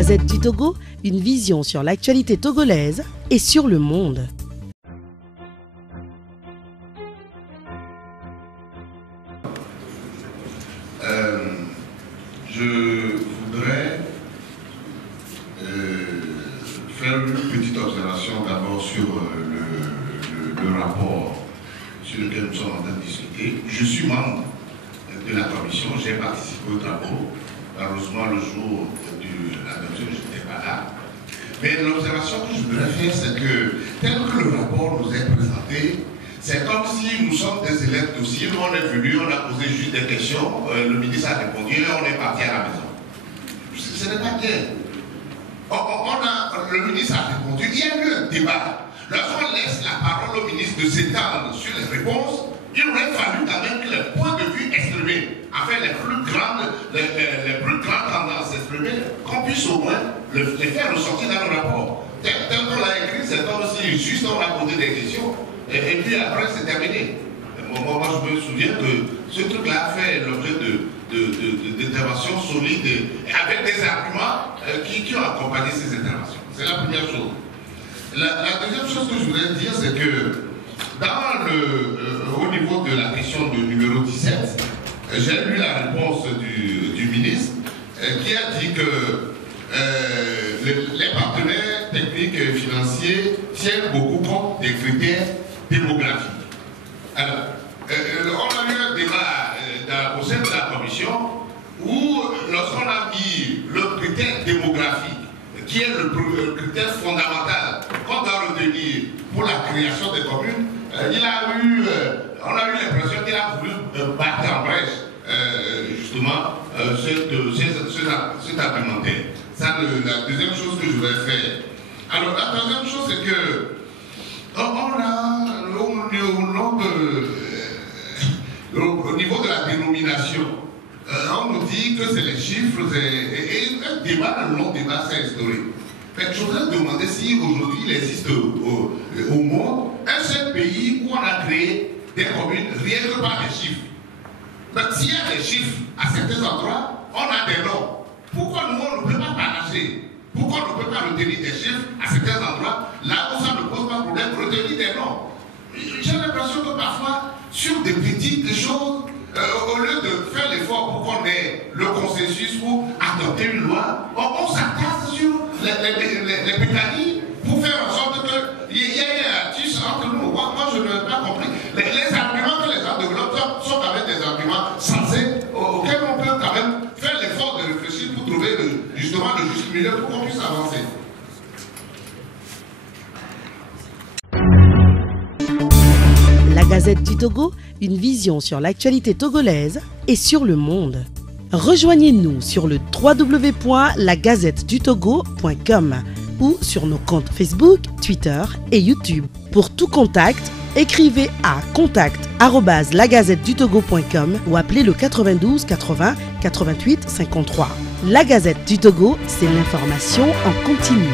Gazette du Togo, une vision sur l'actualité togolaise et sur le monde. Je voudrais faire une petite observation d'abord sur le rapport sur lequel nous sommes en train de discuter. Je suis membre de la commission, j'ai participé aux travaux. Malheureusement, le jour de l'adoption, je n'étais pas là. Mais l'observation que je voudrais faire, c'est que tel que le rapport nous est présenté, c'est comme si nous sommes des élèves dossiers. Nous, on est venus, on a posé juste des questions, le ministre a répondu et on est parti à la maison. Ce n'est pas bien. Le ministre a répondu, il y a eu un débat. Lorsqu'on laisse la parole au ministre de s'étendre sur les réponses, il aurait fallu quand même que les points de vue exprimés, enfin les plus grandes tendances exprimées, qu'on puisse au moins les faire ressortir dans le rapport. Tel qu'on l'a écrit, c'est comme si juste on a posé des questions et puis après c'est terminé. Moi je me souviens que ce truc-là a fait l'objet d'interventions solides avec des arguments qui ont accompagné ces interventions. C'est la première chose. La deuxième chose que je voudrais dire, c'est que au niveau de la question du numéro 17, j'ai lu la réponse du ministre qui a dit que les partenaires techniques et financiers tiennent beaucoup compte des critères démographiques. Alors, on a eu un débat au sein de la commission où, lorsqu'on a mis le critère démographique, qui est le critère fondamental qu'on doit retenir pour la création des communes, on a eu l'impression qu'il a voulu battre en brèche justement cet argumentaire. C'est la deuxième chose que je voudrais faire. Alors la troisième chose, c'est que au niveau de la dénomination, on nous dit que c'est les chiffres et un débat, un long débat, c'est historique. Je voudrais demander si aujourd'hui il existe au monde un seul pays où on a créé des communes rien que par des chiffres. S'il y a des chiffres à certains endroits, on a des noms. Pourquoi nous on ne peut pas partager? Pourquoi on ne peut pas retenir des chiffres à certains endroits, là où ça ne pose pas de problème, retenir des noms? J'ai l'impression que parfois, sur des petites choses, au lieu de faire l'effort pour qu'on ait le consensus pour adopter une loi, on s'attache sur les mécanismes pour faire en sorte qu'il y ait un tisse entre nous. Moi, je n'ai pas compris. Les arguments que les gens développent sont quand même des arguments sensés auxquels on peut quand même faire l'effort de réfléchir pour trouver justement le juste milieu pour qu'on puisse avancer. La Gazette du Togo, une vision sur l'actualité togolaise et sur le monde. Rejoignez-nous sur le www.lagazettedutogo.com ou sur nos comptes Facebook, Twitter et YouTube. Pour tout contact, écrivez à contact@lagazettedutogo.com ou appelez le 92 80 88 53. La Gazette du Togo, c'est l'information en continu.